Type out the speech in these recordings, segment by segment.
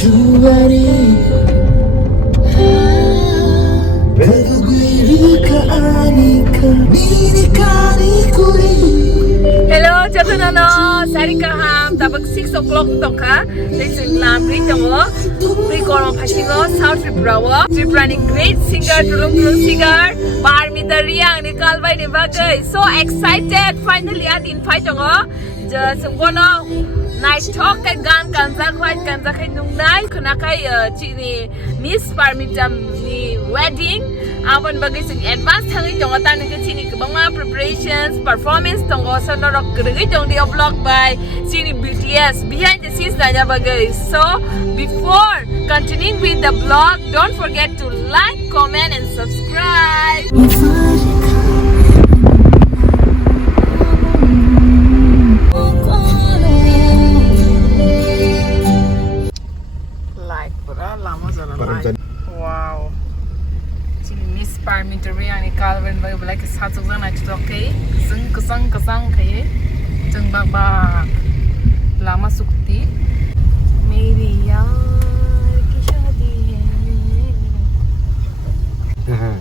Hello, Japanano, Sarikaham, Tabak 6 o'clock Toka, Listen Lamri Tongo, Tuikarmaw Festival, South Tripura, Tripurani great singer, Tulung singer, Parmita Reang, Nicole by Nevaga, so excited, finally at in fight Tongo, just wanna night talk at Gan Kanza, quite Kanza Nungai, Kunakai, Chini, Miss Parmita wedding. Awan bagi sing advance hangi jong atan ke sini ke banga preparations performance tonggo sonoro keregi jong dia vlog by sini BTS behind the scenes nanya bagi. So before continuing with the vlog, don't forget to like, comment and subscribe. Like pura lama jalan. Wow. Miss Parmita Reang ni Calvin bagi belai kesat sukses nak cuci ke, kesang ke, jeng bak lama sukti. Meri yaar ki shaadi hai.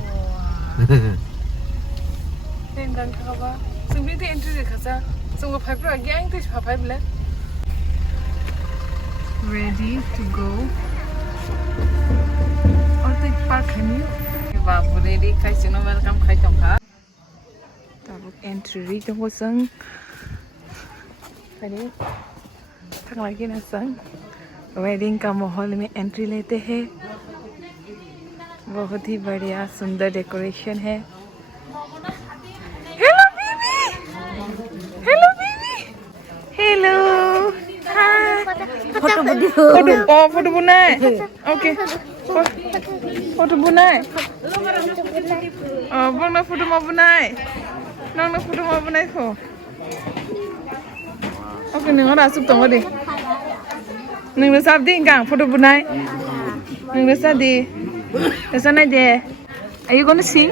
Tenggang khabar. Sungguh tu entry dekha sa. Sungguh five pro gang tu five le. Ready to go. और तो park है नहीं बाबू ready खाई सुनो welcome खाई तंका तब entry तो वो संग पहले थक लगे ना संग वेडिंग का माहौल में एंट्री लेते हैं बहुत ही बढ़िया सुंदर डेकोरेशन है hello baby hello hi photo बनाए ओके फोटो बनाए बंगना फोटो mau बनाए नंगना फोटो mau बनाए को ओके नों रा सुप दङ दे नोंनो साब दे गां फोटो बनाए नोंनो सा दे ऐसा नहीं दे are you gonna sing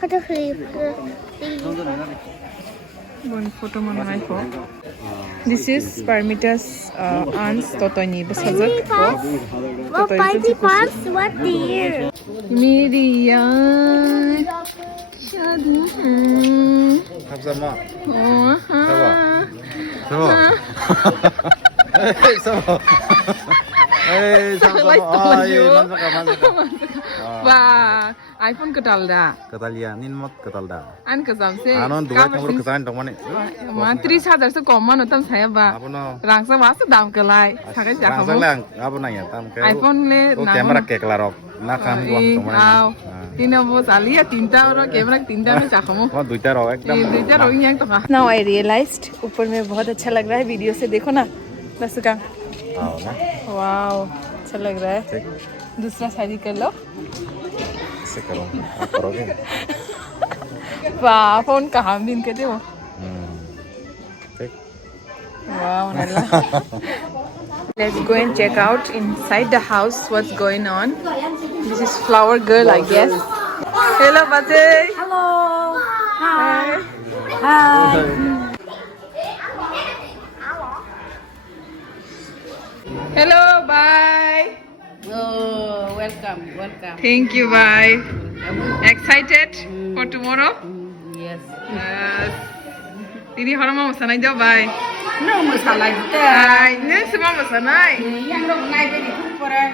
photo flip One photo manai ko. This is Parmita's aunt's Totoni besazak ko. What party pass? What dear? Miriya shadu hai. Sama. Oh ha. Sama. Sama. Sama. Ah, ye masuk. Wah, iPhone ketalda. Ketalya, nin mot ketalda. An kesam se. Anon dua kamar kesan dong mana? Mantri sadar se common otam saya ba. Apa no? Rangsa wasu dam kelai. Sakai Rangsa jakamu. lang, apa nanya? Tam ke? iPhone le. Oh, kamera ke kelarok. Nak kami buat dong mana? Tina bos ali ya tinta orang kamera tinta में जखामो Oh, duita roh, ekdam. दुईटा rowing yang तो हाँ Now I realized ऊपर में बहुत अच्छा लग रहा है वीडियो से देखो ना बस का आओ ना. वाओ अच्छा लग रहा है दूसरा शादी कर लो ऐसे करो. आप करोगे? वाह फोन कहाँ बिन के दे वो ठीक. Wow Nalla Let's go and check out inside the house what's going on. This is flower girl, I guess. Hello, Bate. Hello. Hi. Hi. Hello, bye. Oh, welcome. Thank you, bye. Excited for tomorrow? Yes. Yes. Didi, how am I going to bye? No, masala itu. Hi. Yes, mama, sanai. Yang dong naik dari kupara.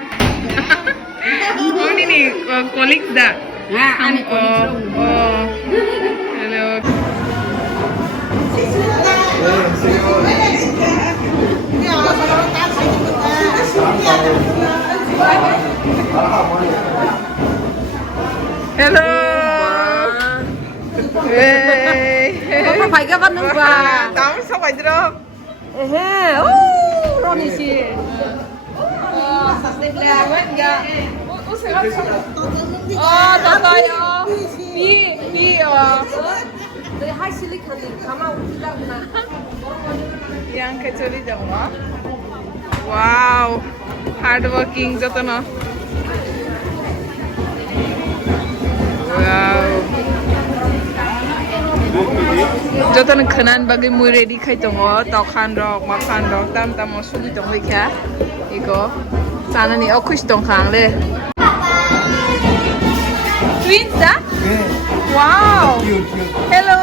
Oh, ini colleagues dah. Nah, ane Oh, hello. Hello. Hey. Apa baik apa nunggu? Tahu siapa itu? Roni sih. Sasnya belawan enggak? Oh, tatay. Pi. Dari hasil kan kamu udah na. Yang kecuri jawa. Wow. Hardworking joto na. Wow. Jotan khanan bagi mu ready khai tongo taw khan rok ma khan rok tam tam mo sugi tong le kha iko sana ni okhush tong khang le twins da wow hello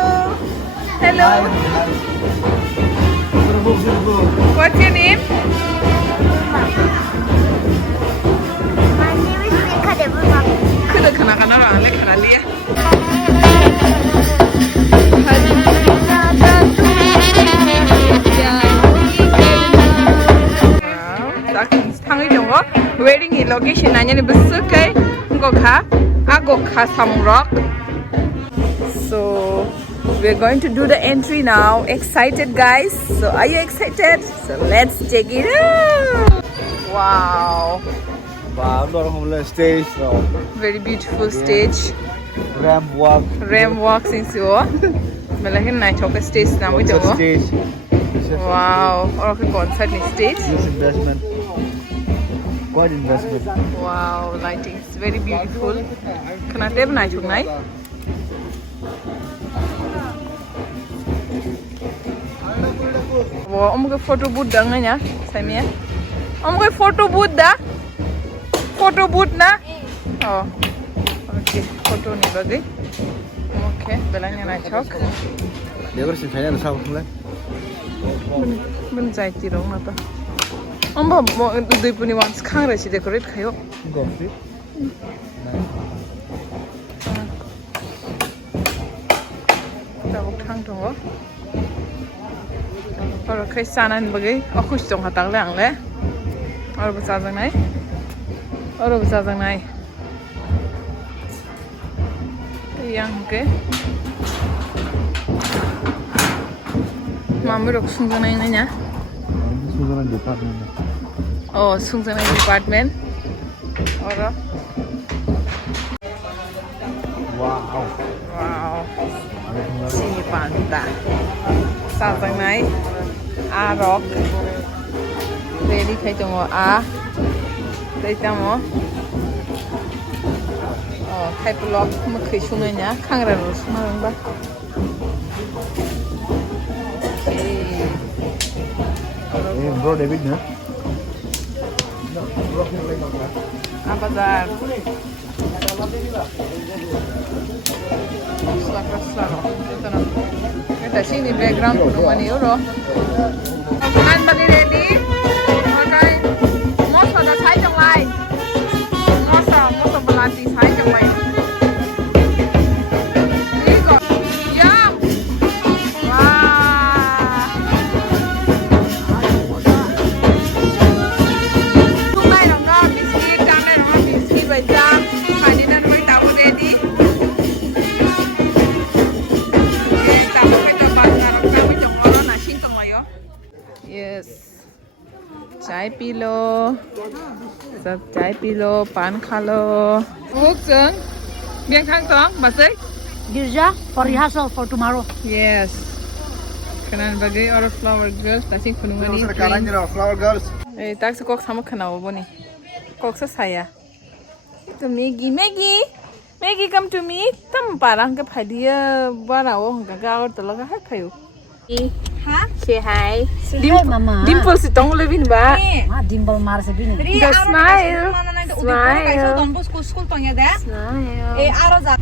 hello what's your name My name is Debbarma. khana khana khana ra le khana liya wedding location nanya ni besukai gokha agokha samrok. So we're going to do the entry now. Excited guys? So are you excited? So let's check it out. Wow, Stage, very beautiful stage. ramp walk Since you malakin na choka stage na mo ito. stage Wow, or okay concert ni stage. this investment quite investment Wow, lighting is very beautiful. Kana teb na chung nai. Wow, omge photo booth dang nya, samia. Omge photo booth da. Photo booth na. Oh. Okay, photo ni bagi. Okay, belanya na chok. decoration final sao không lấy Ben jai ti rong na ta. Amba mo dui puni wans khang ra chi decorate khayo. gồm tí Ta bok thang thong go. Or khai sanan bagi akhush tong hatang lang le. Or bu sa jang nai. Or bu sa jang nai. Yang ke. Mami rok sung jang nai nya. Susan department Oh, sung jang nai department. Or wow wow. Sini panta. Sa jang nai. A rock. Ready khai tong a. Dei tam mo. Oh, khai block ma khai sung nya. Khang ra ro sung rang ba. bro David na Apa dar? Slak. Ito na. Ito sini background ko naman ni Uro. Kan bali ready? Okay. Mosa da sai trong lai. Mosa balati sai trong lai. Iko. Yum. Wow. Tung lai dong no, biscuit jam lai dong no, biscuit bai jam. Khai ni nan bai tao ready. Yes, चाय P low, सब चाय P low, पान खा लो. Hook jeng, biang thang tong, basik? Girja for rehearsal for tomorrow. Yes. Kanan bagai or flower girls, tasing punungan ni. flower girls Eh, tak sekok sama kenal boni. Kok saya. Itu Maggie, come to me. Tam parang ke padia barao, gagal telaga hai kayu. Huh? Say hi. Hi, Mama. Dimple si tong levin ba? Ah, dimple mar sa bini. The smile. School tong ya da. Smile. Eh, aro za.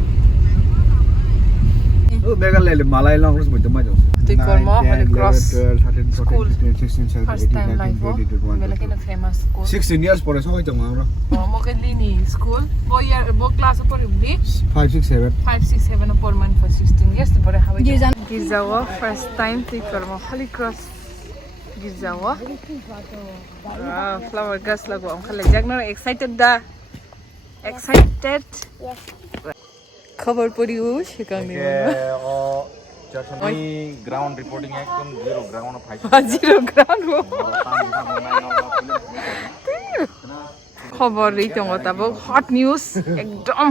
oh Meghalaya Malay long terus macam macam Tuikarmaw, Holy Cross 12 13 School. 14 15 16 First 17 time 18 life 19 20 21 Melaki na famous school. 16 years pore so jang bro Mo lini school. Bo class upor ibli 5 6 7 5 6 7 upor man for 16 years pore hawi. Gizawa first time Tuikarmaw Holy Cross Gizawa. Flower girls lagu am khale jagna excited da. Excited? Yes. खबर पड़ियो शिकांगी Ni ground reporting ekdom zero ground of high zero ground wo खबर रही तो तब hot news एकदम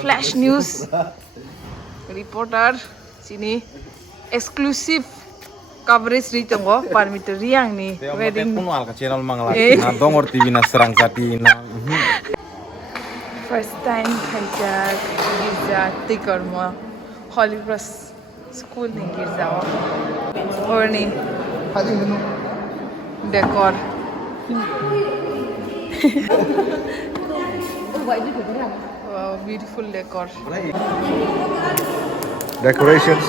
flash news reporter sini exclusive coverage rही तो Parmita Reang ni wedding punual ka channel mangala na dongor TV na serang sati na first time hajak Giza Decor mo Holy Cross School ni girjao. Or ni decor. Wow, beautiful decor. Decorations.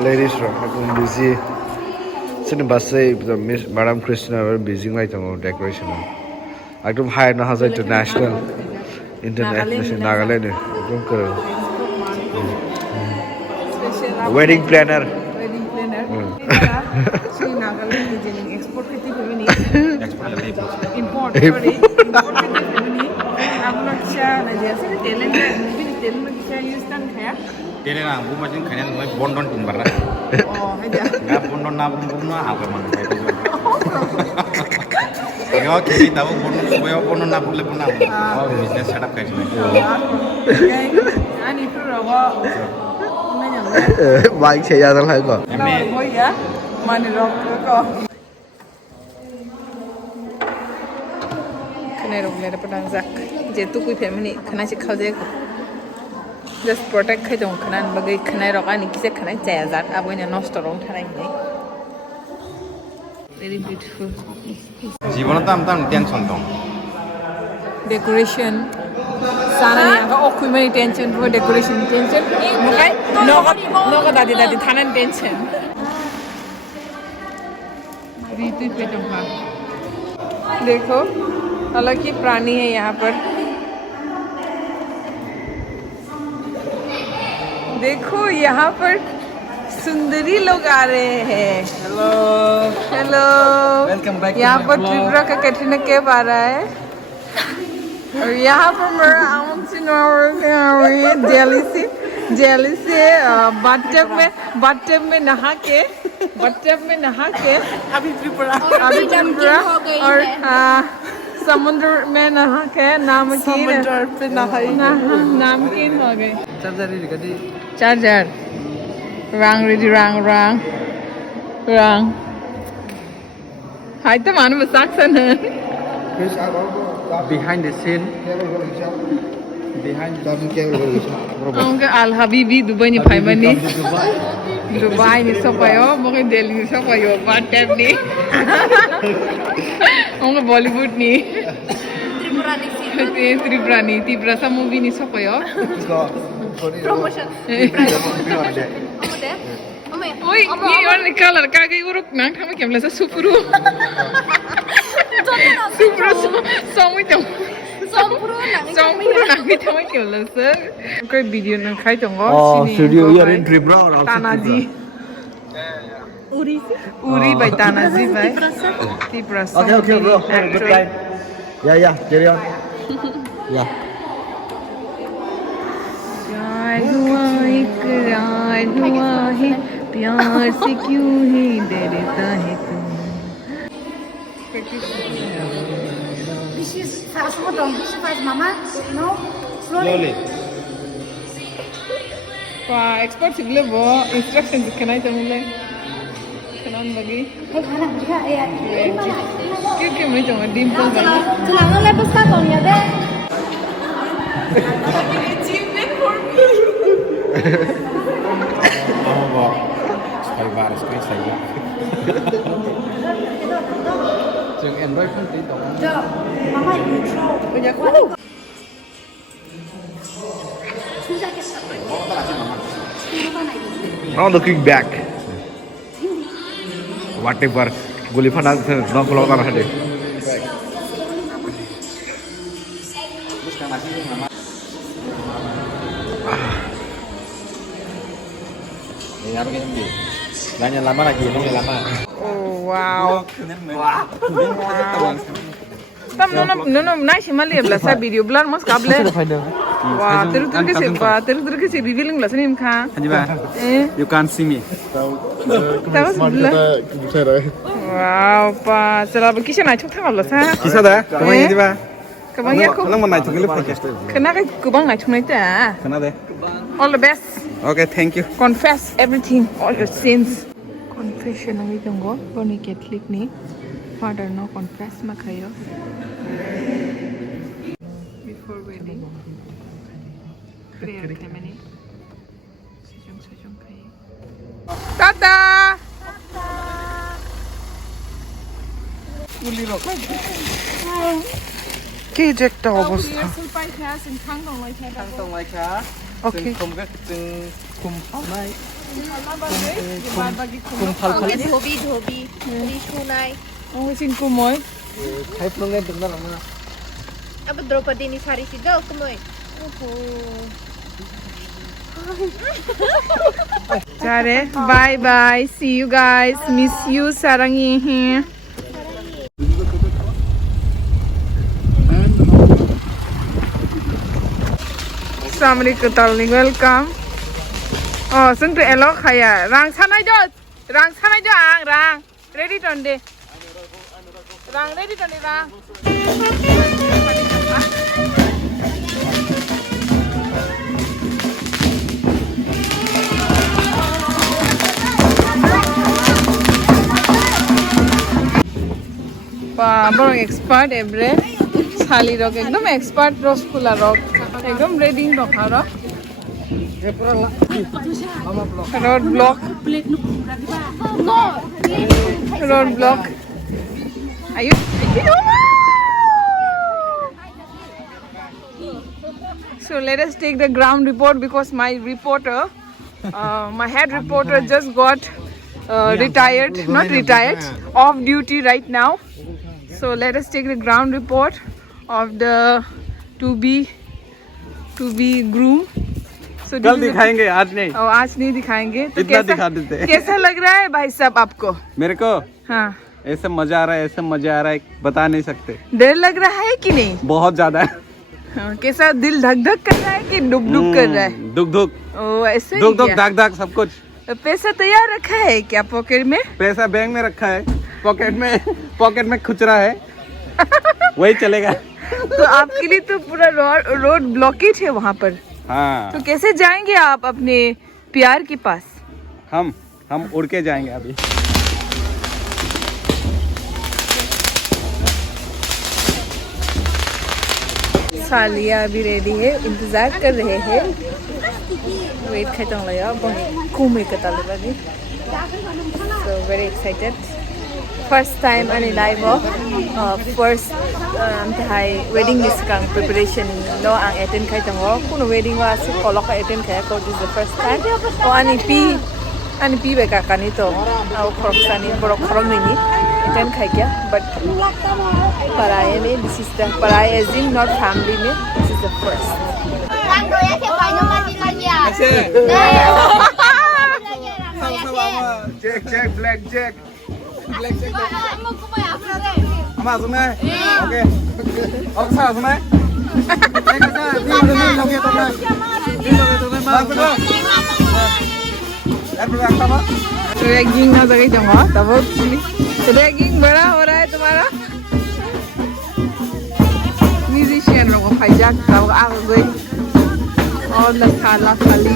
Ladies are busy. Sini basai Miss Madam Christina very busy like decoration. I don't hire na has international Nagaland. Wedding planner. Wedding planner. She Nagaland is export kiti femini. Import sorry. Import kiti femini. Apna cha na jaise talent है movie talent में क्या use करना है? Kene na bu macam kene na bondon tin barra. Oh, aja. Na bondon na bondon na apa man. Yo kene tahu bondon na boleh pun na. Oh business setup kayak ni. Ani tu rawa. Baik saya jalan lagi kok. Oh ya, mana rock kok. Kena rock lera pedang zak. Jetu kui family kena cik kau je. Just protect kai dong kena bagai kena rock ani kisah kena caya zat. Abu ni nostro rong thana ini. Very beautiful. Jiwan tam tension dong. Decoration. Sana ni angka aku mani tension tu decoration tension. Mukai no tadi thanan tension. रीतु पे चौका देखो अलग ही प्राणी है यहाँ पर देखो यहाँ पर सुंदरी लोग आ रहे हैं हेलो हेलो वेलकम बैक यहाँ पर त्रिपुरा का कैटरीना कैफ आ रहा है और यहाँ पर मेरा जेली से बाथटब में नहा के अभी त्रिपुरा और समुद्र में नहा के नामकीन हो गए चार्जर रंग हाय तो मानो बसाक सन Behind the scene. Angke Al Habibi Dubai ni Paiman ni. Dubai ni sopayo, mungkin Delhi ni sopayo, Batam ni. Angke Bollywood ni. Tripura sa movie ni sopayo. Promotion. Oi, ni orang color kaki uruk nang kami kemla sa supuru. Supuru samui tong. Sampuru nang kami kemla sa. Kau video nang kai tong Oh, studio here in Tripura or also Tanaji. Uri by Tanaji by Tripura. Okay, bro. Good time. Yeah, carry on. Yeah. हुआ है प्यार से क्यों ही डरता है तू This is fast motong. This is fast mama. No. Slowly. wah expert sih boleh bawa instruction kenai temulai kenan bagi खाना दिखा यार. क्यों मैं जाऊँ डिम्पल बनी Tulangan lepas kantong ya deh. Kamu bawa sekali baris kali saja. Jangan Android pun tidak. Mama intro. banyak Susah ke sab. Now looking back. Whatever. Guli panang no kalau kan ada. Nanya lama lagi, nanya lama. oh wow tam no nice mali belasa video blur mas kable wah terus ke sih revealing belasa nih mka You can't see me. terus blur wow pa cela kisah naik cok thang belasa Kisah dah? Kamu ini ba? kabang ya ko Kamu naik tukil podcast. kena kai kubang naik cok naik ta Kena deh. all the best Okay, thank you. confess everything all your sins confession ang itong go ni Catholic ni father no confess makayo before wedding 그래요, 대만이. 세종 가요. 따따. কি যে একটা অবস্থা 술빨 캐스 강동来캐. Tông lai khá. Okay. Từng không các từng cùng này. 바닥이 Cùng phal phal. ধোবি ধোবি লিচু নাই 친구 뭐이? Thấy phương lên từng đó là mà. আবার দ্রৌপদী নি সারি সিদ্ধ কমই 잘해. Bye bye. See you guys. Miss you. 사랑해. Assalamualaikum darling. Welcome. Oh, sung tu elok khaya. Rang sanai jo. Rang sanai jo ang rang. Ready tonde. Rang ready tonde rang. बरं expert एब्रे छाली रक एकदम expert rasgulla रक एकदम ready रखा रक road block आयु so let us take the ground report because my reporter my head reporter just got retired not retired off duty right now. So let us take the ground report of the to be groom. So कल दिखाएंगे आज नहीं. आज नहीं दिखाएंगे तो इतना दिखा देते हैं. कैसा लग रहा है भाई साहब आपको? मेरे को हाँ ऐसे मजा आ रहा है, ऐसे मजा आ रहा है, बता नहीं सकते. डर लग रहा है कि नहीं? बहुत ज्यादा है. हाँ, कैसा दिल धक धक कर रहा है कि डुक डुक कर रहा है? दुख दुख ओ ऐसे ही दुख दुख क्या? दाग दाग सब कुछ. पैसा तैयार रखा है क्या पॉकेट में? पैसा बैंक में रखा है, पॉकेट में खुचरा है, वही चलेगा. तो आपके लिए तो पूरा रोड ब्लॉकेज है वहाँ पर. हाँ तो कैसे जाएंगे आप अपने प्यार के पास? हम उड़ के जाएंगे अभी. सालिया अभी रेडी है, इंतजार कर रहे हैं. वेट खाते हैं यार, बहुत घूमे कता लगा दी. So very excited. First time ani live first thai wedding is kang preparation no ang attend khai tang kuno wedding wa si kolok attend khai ko this is the first time o ani pi be ka kanito au khroksani boro khrom ni attend khai kya but paraye me this is the paraye as in not family me this is the first check black check Ama सुना है? Okay. और सा सुना है? Ragging ना जगह जाऊँगा तब रैगिंग बड़ा हो रहा है तुम्हारा. म्यूजिशियन लोगों को हाईजैक तब आ गए और लखाला खाली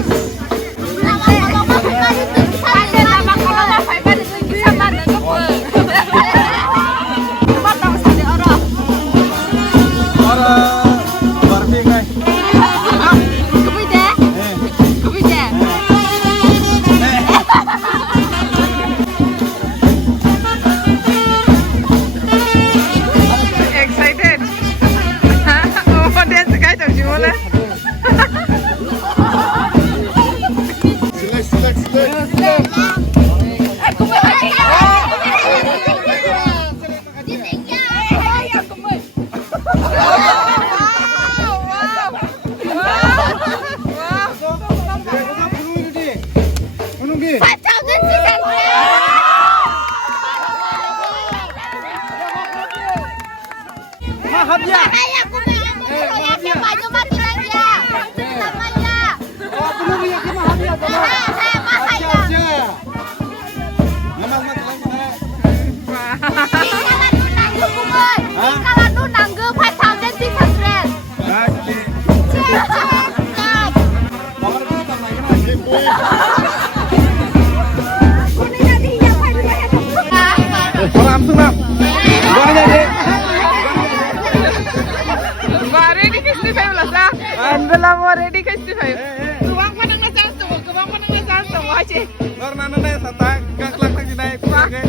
Kebang mana nggak chance tuh? Kebang mana nggak chance tuh? Aja. Karena nana sata kaklak lagi naik oke.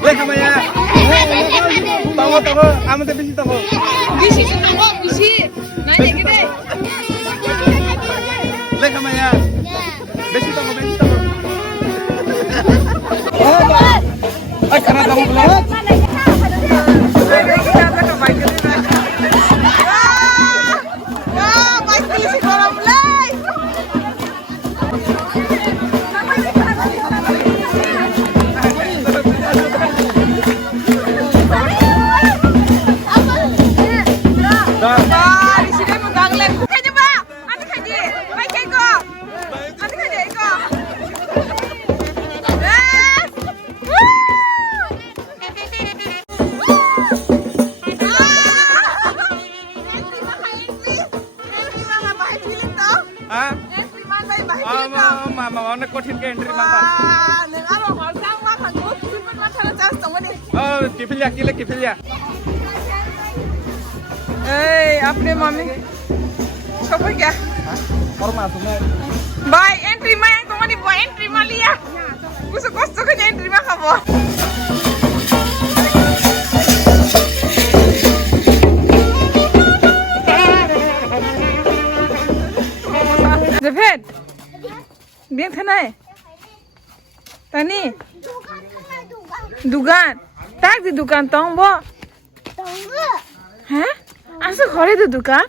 Lek sama ya. Tahu, aman tapi sih tahu. Bisi tahu, bisi. Nanya gede. Lek sama ya. Besi tahu. Karena tahu belum. Mau nak kotin ke entry mata. Oh, kipilya. Hey, अपने mummy छोड़ क्या? और मासूम है. Bye, entry mah yang kau ni buat entry mah liya. Kusuk kerja entry mah kamu. Zafet, biar kenai. Tani. Dugan. Tak di dugan tong bo. Hah? Asal khore di dugan?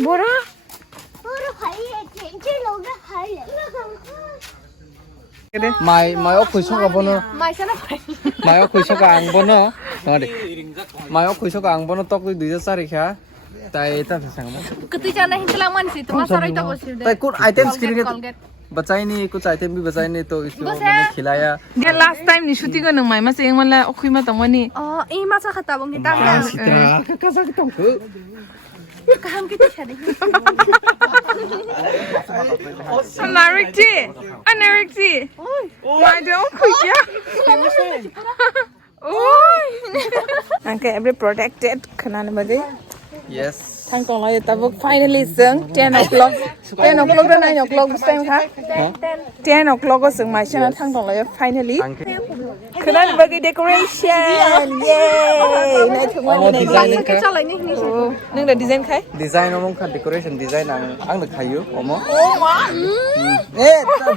Bora? Mai okhui soka bono. Mai okhui soka ang bono. Mai okhui soka ang bono tok 2004 kha. Tai ta sang mo. Ketu jana hintelang man sih, cuma sarai tak bosir. Tai kur item screen बचाई नहीं कुछ item भी बचाई नहीं तो इसको मैंने खिलाया dia last time ni shooting ko nang mai mas yang mala okhui ma tangwani Ini masa kata bang kita kan. Kaham kita cari. Anarikti. Why do okhui kya? Oi. Okay, every protected kanan bagai. yes Thang kong lai tabuk finally sung 10 o'clock dan 9 o'clock this time kha 10 o'clock ko sung mai chana thang kong lai finally kanan bagai decoration yay nai thungwa ni design ka Cakap ni ni. nang da design khai design omong ka decoration design ang nagkayo omo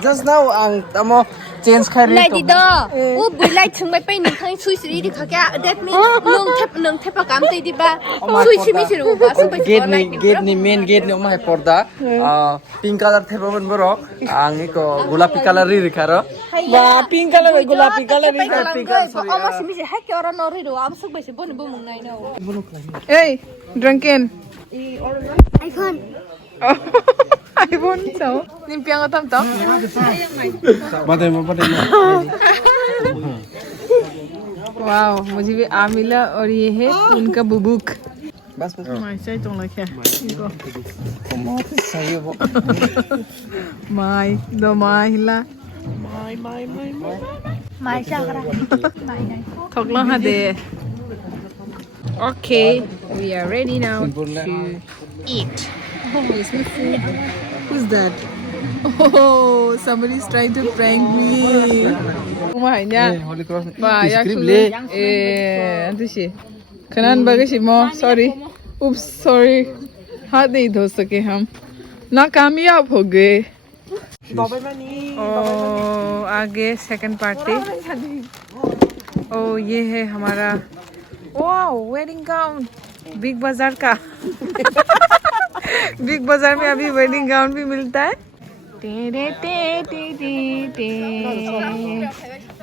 just now ang amo change khari Lai di dah. Bulai cengmai pay ni kang sui siri di kakak. That means nung tep agam tu di ba. Sui cimi siri ubah sampai gate ni main gate ni omah porda pink color thepa ban borok ang iko gulapi color ri rikharo ba pink color gulapi color pink color Oma simi sih hak orang nori do. Am sok besi bon bom ngai no. hey drunken iPhone. iPhone sao nimpiang atam tao wow मुझे भी आ मिला और ये है उनका बुबुक बस माइसा चोंग लखे सही हो माई दो माहिला Mai cakap. थोकला हा दे okay we are ready now to eat Disney food who's that oh somebody's trying to prank me kumai nya holy cross ba ya kule antu shi kanan baga shi mo sorry oops sorry हाथ नहीं धो सके हम नाकामयाब हो गए आगे second party ओ ये है हमारा वाओ वेडिंग गाउन बिग बाजार का बिग बाजार में अभी वेडिंग गाउन भी मिलता है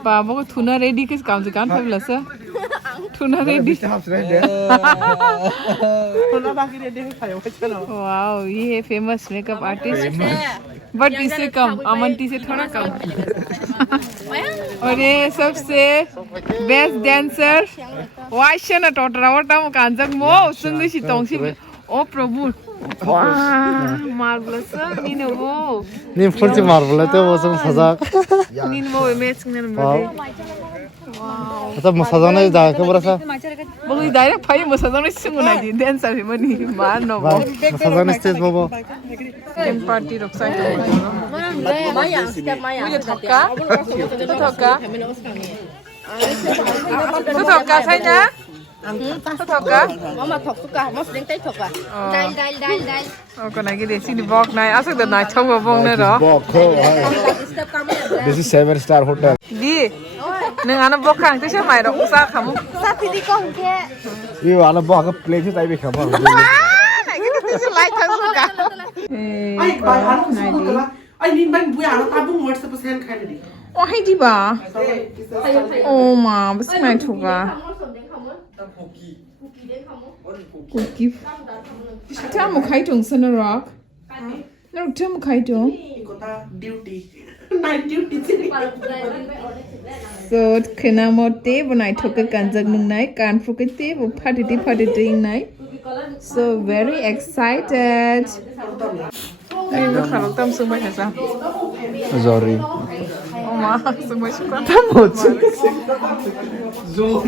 बाबा को थुना रेडी किस काम से कान फैबला सर थुना रेडी वाओ ये है फेमस मेकअप आर्टिस्ट बट इससे कम अमंती से थोड़ा कम और ये सबसे बेस्ट डांसर वाशन टोटरा वटा मो कांजक मो सुंगसी तोंगसी ओ प्रभु वाह मार्वलस नीने वो नी फुल से मार्वल है तो वो सब सजा नीने वो इमेज ने मजे आता मसाजाने जाय का बरं बघ डायरेक्ट फाई मसाजाने सिंगू नाही दी डान्सर हे मनी मार नो मसाजाने स्टेज बाबा टेन पार्टी रक्साय मुझे थक्का थक्का साइना थक्का Mama thọc cả, mama đánh tay thọc à? Đai. ก็ไหนกี่เดซี่บอกนายอาศัยแต่นายชอบมาบอกเนี่ยหรอ This is 7-star hotel ดีหนึ่งอันนั้นบอกข้างที่ใช่ไหมเราอุตส่าห์ขำ Sa pili ko ke. ये वाला बहुत का प्लेस ही टाइप खबर ไหนกี่ที่จะไล่ทั้งสุกะ Ay, bahan ko sa mga ay, hindi ba buya na tabong words sa pasahan ka na di? โอ้ให้ดีบ่าโอ้มาไม่ใช่ไหมถูกอ่ะกูกิฟถ้ามุกใครตรงสนรักแล้วถ้ามุกใครตรง Iko ta duty. Night duty sini. so คือนามอเต้บนายทุกการจักนึงไหนการฟุกเต้บุพาดิติงไหน so very excited นี่มันขนมต้มซุปไม่ใช่ซะ Sorry โอ้มาซุปไม่ใช่ก็ต้มหมด zoom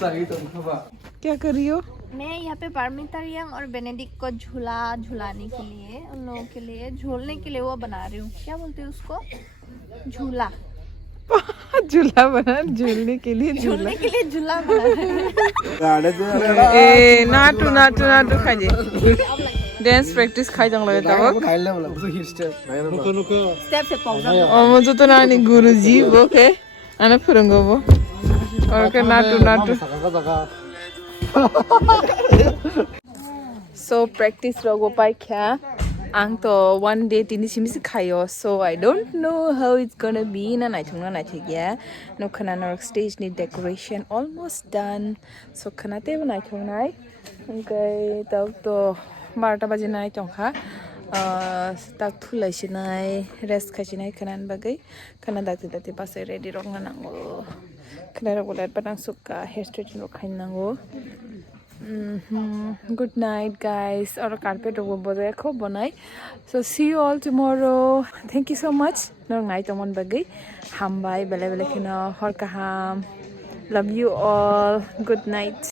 सही तुम खबर क्या कर रही हो मैं यहाँ पे पारमिता रियांग और बेनेडिक्ट को झुलाने के लिए उन लोगों के लिए झूलने के लिए वो बना रही हूँ क्या बोलते हैं उसको झूला झूला बना झूलने के लिए झूलने के लिए झूला बना ए नाटू खाजे डांस प्रैक्टिस खाई जंग लगे तब खाइले बोला हिस्टर स्टेप से पाऊँ और मुझे तो नानी गुरुजी वो के आना फुरंगो वो और के Naatu so practice rogo pai kya ang to one day tini simisi khayo so I don't know how it's gonna be na nai thigya no khana na stage ni decoration almost done so khana te banai thongnai okay tab to 12 baje nai chongkha tak thulai sinai rest khasinai khanan bagai khana dati pase ready rong nango khana rogulat panang sukka hair straightening ro khainango good night guys और carpet ro bojai kho banai so see you all tomorrow thank you so much nor ngai tomon bagai hambai bele khina hor kaham love you all good night